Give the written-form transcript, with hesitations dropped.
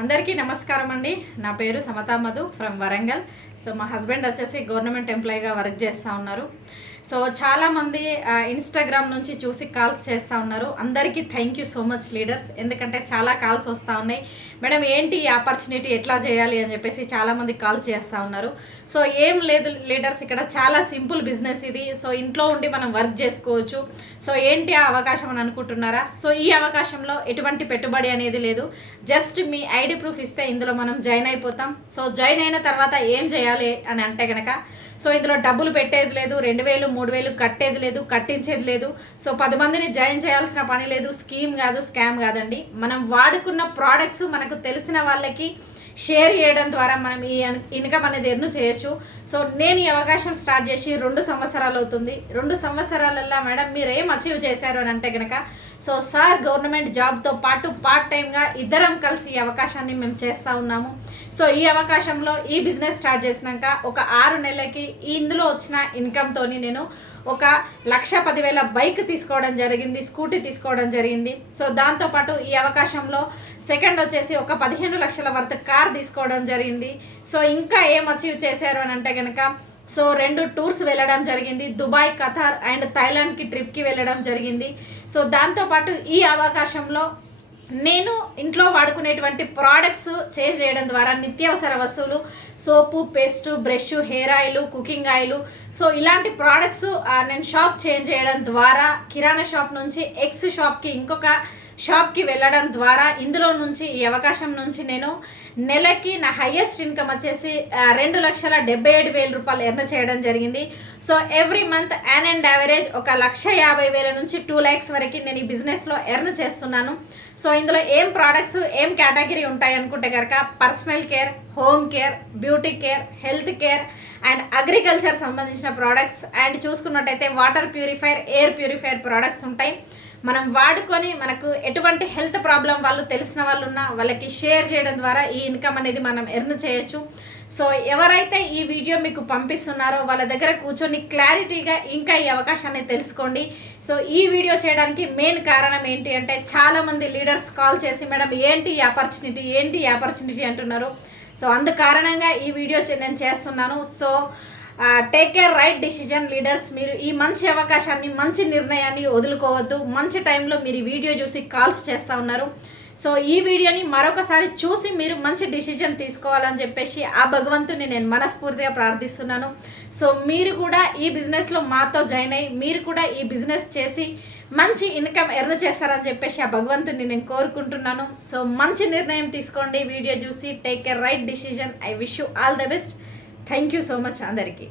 అందరికీ నమస్కారం అండి. నా పేరు సమతా మధు ఫ్రమ్ వరంగల్. సో మా హస్బెండ్ వచ్చేసి గవర్నమెంట్ ఎంప్లాయీగా వర్క్ చేస్తూ ఉన్నారు. సో చాలామంది ఇన్స్టాగ్రామ్ నుంచి చూసి కాల్స్ చేస్తూ ఉన్నారు. అందరికీ thank you so much leaders. ఎందుకంటే చాలా కాల్స్ వస్తూ ఉన్నాయి, మేడం ఏంటి ఈ ఆపర్చునిటీ ఎట్లా చేయాలి అని చెప్పేసి చాలామంది కాల్స్ చేస్తూ ఉన్నారు. సో ఏం లేదు లీడర్స్, ఇక్కడ చాలా సింపుల్ బిజినెస్ ఇది. సో ఇంట్లో ఉండి మనం వర్క్ చేసుకోవచ్చు. సో ఏంటి ఆ అవకాశం అని అనుకుంటున్నారా? సో ఈ అవకాశంలో ఎటువంటి పెట్టుబడి అనేది లేదు. జస్ట్ మీ ఐడి ప్రూఫ్ ఇస్తే ఇందులో మనం జాయిన్ అయిపోతాం. సో జాయిన్ అయిన తర్వాత ఏం చేయాలి అని అంటే కనుక, సో ఇందులో డబ్బులు పెట్టేది లేదు, 2000 3000 కట్టేది లేదు, కట్టించేది లేదు. సో 10 మందిని జాయిన్ చేయాల్సిన పని లేదు. స్కీమ్ కాదు, స్కామ్ కాదండి. మనం వాడుకున్న ప్రోడక్ట్స్ మనకు తెలిసిన వాళ్ళకి షేర్ చేయడం ద్వారా మనం ఈ ఇన్కమ్ అనేది ఎర్న్ చేయొచ్చు. సో నేను ఈ అవకాశం స్టార్ట్ చేసి 2 సంవత్సరాలు అవుతుంది. 2 సంవత్సరాలల్లో మేడం మీరు ఏం అచీవ్ చేశారు అని అంటే కనుక, సో సార్ గవర్నమెంట్ జాబ్తో పాటు పార్ట్ టైంగా ఇద్దరం కలిసి ఈ అవకాశాన్ని మేము చేస్తూ ఉన్నాము. సో ఈ అవకాశంలో ఈ బిజినెస్ స్టార్ట్ చేసినాక ఒక 6 నెలలకి ఇందులో వచ్చిన ఇన్కమ్తో నేను ఒక 1,10,000 బైక్ తీసుకోవడం జరిగింది, స్కూటీ తీసుకోవడం జరిగింది. సో దాంతోపాటు ఈ అవకాశంలో సెకండ్ వచ్చేసి ఒక 15 లక్షల వర్త్ కార్ తీసుకోవడం జరిగింది. సో ఇంకా ఏం అచీవ్ చేశారు అని అంటే కనుక, సో 2 టూర్స్ వెళ్ళడం జరిగింది. దుబాయ్, ఖతార్ అండ్ థాయిలాండ్కి ట్రిప్కి వెళ్ళడం జరిగింది. సో దాంతోపాటు ఈ అవకాశంలో నేను ఇంట్లో వాడుకునేటువంటి ప్రోడక్ట్స్ చేంజ్ చేయడం ద్వారా నిత్యావసర వస్తువులు, soap, paste, brush, hair oil, cooking oil, so ఇలాంటి ప్రోడక్ట్స్ నేను షాప్ చేంజ్ చేయడం ద్వారా కిరాణా షాప్ నుంచి ఎక్స్ షాప్కి ఇంకొక షాప్కి వెళ్ళడం ద్వారా ఇందులో నుంచి ఈ అవకాశం నుంచి నేను నెలకి నా హైయెస్ట్ ఇన్కమ్ వచ్చేసి 2,77,000 రూపాయలు ఎర్న్ చేయడం జరిగింది. So every month and average ఒక 1,50,000 నుంచి 2 lakhs వరకు నేను ఈ బిజినెస్లో ఎర్న్ చేస్తున్నాను. సో ఇందులో ఏం ప్రోడక్ట్స్ ఏం కేటగిరీ ఉంటాయి అనుకుంటే కనుక, personal care, home care, beauty care, health care and agriculture సంబంధించిన ప్రోడక్ట్స్ అండ్ చూసుకున్నట్టయితే water purifier, air purifier products ఉంటాయి. మనం వాడుకొని మనకు ఎటువంటి హెల్త్ ప్రాబ్లం వాళ్ళు తెలిసిన వాళ్ళు ఉన్నా వాళ్ళకి షేర్ చేయడం ద్వారా ఈ ఇన్కమ్ అనేది మనం ఎర్న్ చేయొచ్చు. సో ఎవరైతే ఈ వీడియో మీకు పంపిస్తున్నారో వాళ్ళ దగ్గర కూర్చొని క్లారిటీగా ఇంకా ఈ అవకాశాన్ని తెలుసుకోండి. సో ఈ వీడియో చేయడానికి మెయిన్ కారణం ఏంటి అంటే, చాలామంది లీడర్స్ కాల్ చేసి మేడం ఏంటి ఈ ఆపర్చునిటీ అంటున్నారు. సో అందు కారణంగా ఈ వీడియో నేను చేస్తున్నాను. So take care right decision leaders. మీరు ఈ మంచి అవకాశాన్ని, మంచి నిర్ణయాన్ని వదులుకోవద్దు. మంచి టైంలో మీరు ఈ వీడియో చూసి కాల్స్ చేస్తూ ఉన్నారు. సో ఈ వీడియోని మరొకసారి చూసి మీరు మంచి డిసిజన్ తీసుకోవాలని చెప్పేసి ఆ భగవంతుని నేను మనస్ఫూర్తిగా ప్రార్థిస్తున్నాను. సో మీరు కూడా ఈ బిజినెస్లో మాతో జాయిన్ అయ్యి మీరు కూడా ఈ బిజినెస్ చేసి మంచి ఇన్కమ్ ఎర్న్ చేస్తారని చెప్పేసి ఆ భగవంతుని నేను కోరుకుంటున్నాను. సో మంచి నిర్ణయం తీసుకోండి వీడియో చూసి. Take care right decision. I wish you all the best. Thank you so much అందరికీ.